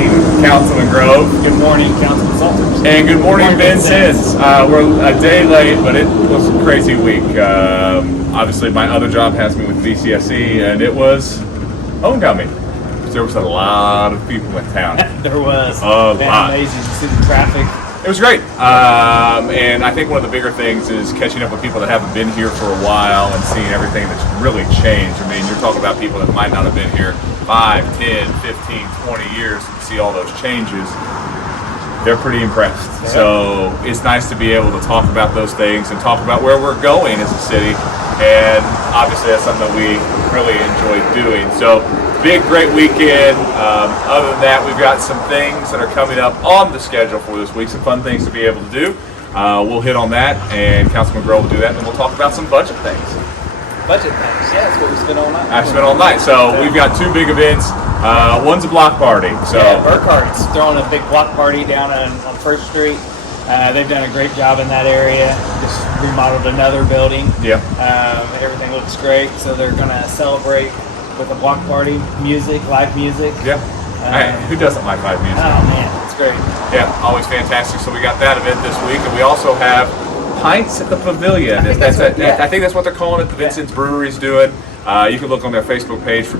morning, Councilman Grove. Good morning, Councilman Salters. And good morning, Vincennes. We're a day late, but it was a crazy week. Obviously, my other job has me with VCSE, and it was homecoming. There was a lot of people in town. There was. A lot. Amazing to see the traffic. It was great. And I think one of the bigger things is catching up with people that haven't been here for a while and seeing everything that's really changed. I mean, you're talking about people that might not have been here 5, 10, 15, 20 years and see all those changes. They're pretty impressed. Yeah. So it's nice to be able to talk about those things and talk about where we're going as a city. And obviously that's something that we really enjoy doing. So big, great weekend. Other than that, we've got some things that are coming up on the schedule for this week, some fun things to be able to do. We'll hit on that, and Councilman Grohl will do that, and then we'll talk about some budget things. Budget things, yeah, that's what we spent all night. I spent all night. So we've got two big events. One's a block party. So yeah, Burkhart's throwing a big block party down on 1st Street. They've done a great job in that area. Just remodeled another building. Yeah. Everything looks great. So they're going to celebrate with a block party, music, live music. Yeah. Who doesn't like live music? Oh man, it's great. Yeah, always fantastic. So we got that event this week, and we also have Pints at the Pavilion. I think that's what they're calling it. The Vincennes Brewery's doing. You can look on their Facebook page for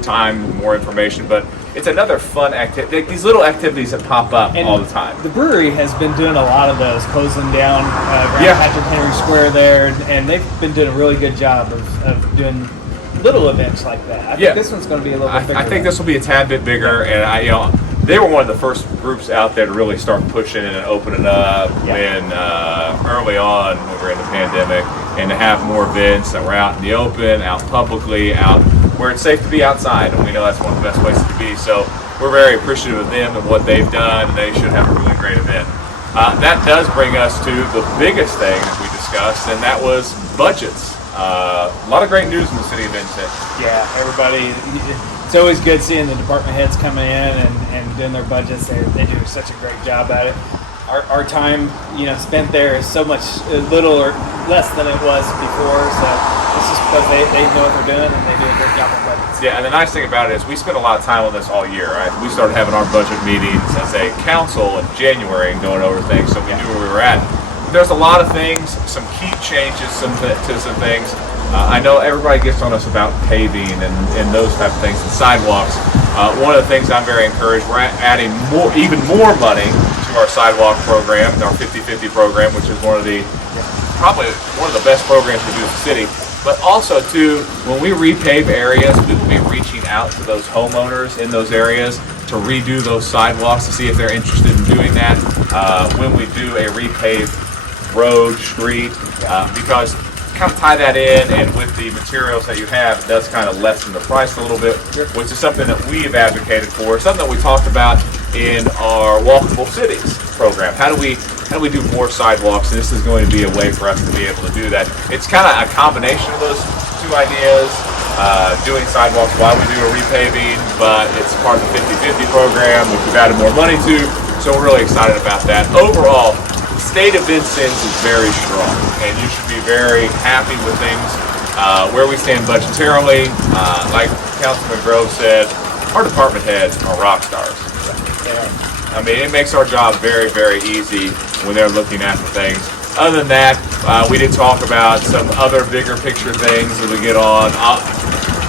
more information. But it's another fun activity. These little activities that pop up all the time. The brewery has been doing a lot of those, closing down Grand Patrick Henry Square there, and they've been doing a really good job of doing little events like that. I think this one's going to be a little bit bigger. I think this will be a tad bit bigger, and they were one of the first groups out there to really start pushing and opening up when early on when we were in the pandemic, and to have more events that were out in the open, out publicly, out where it's safe to be outside, and we know that's one of the best places to be. So we're very appreciative of them and what they've done, and they should have a really great event. That does bring us to the biggest thing that we discussed, and that was budgets. A lot of great news in the city of Vincennes. Yeah, everybody. It's always good seeing the department heads coming in and doing their budgets. They do such a great job at it. Our time, spent there is so much little or less than it was before. So it's just because they know what they're doing and they do a great job on budgets. Yeah, and the nice thing about it is we spent a lot of time on this all year. Right? We started having our budget meetings as a council in January and going over things, so we knew where we were at. There's a lot of things, some key changes to some things. I know everybody gets on us about paving and those type of things, and sidewalks. One of the things I'm very encouraged, we're adding even more money to our sidewalk program, our 50/50 program, which is probably one of the best programs we do in the city. But also, too, when we repave areas, we will be reaching out to those homeowners in those areas to redo those sidewalks to see if they're interested in doing that when we do a repave road, street, because kind of tie that in, and with the materials that you have, it does kind of lessen the price a little bit, which is something that we've advocated for, something that we talked about in our Walkable Cities program. How do we do more sidewalks? And this is going to be a way for us to be able to do that. It's kind of a combination of those two ideas, doing sidewalks while we do a repaving, but it's part of the 50/50 program, which we've added more money to, so we're really excited about that. Overall, the state of Vincennes is very strong, and you should be very happy with things, where we stand budgetarily. Like Councilman Grove said, our department heads are rock stars. I mean, it makes our job very, very easy when they're looking after things. Other than that, we did talk about some other bigger picture things that we get on.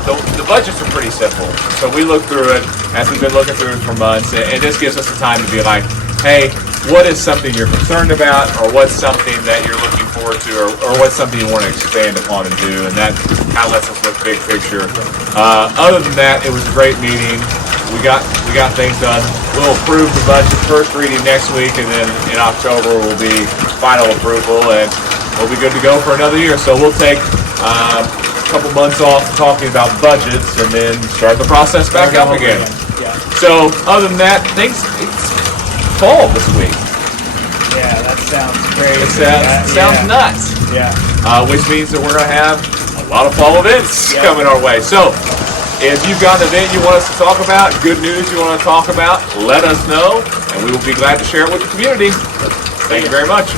The budgets are pretty simple, so we look through it as we've been looking through it for months, and this gives us the time to be like, hey, what is something you're concerned about, or what's something that you're looking forward to, or what's something you want to expand upon and do, and that kind of lets us look big picture. Other than that, it was a great meeting. We got things done. We'll approve the budget first reading next week, and then in October will be final approval, and we'll be good to go for another year. So we'll take a couple months off talking about budgets, and then start the process back up again. Yeah. So other than that, it's fall this week. Yeah, that sounds great. It sounds nuts. Yeah. Which means that we're going to have a lot of fall events coming our way. So if you've got an event you want us to talk about, good news you want to talk about, let us know, and we will be glad to share it with the community. Thank you very much.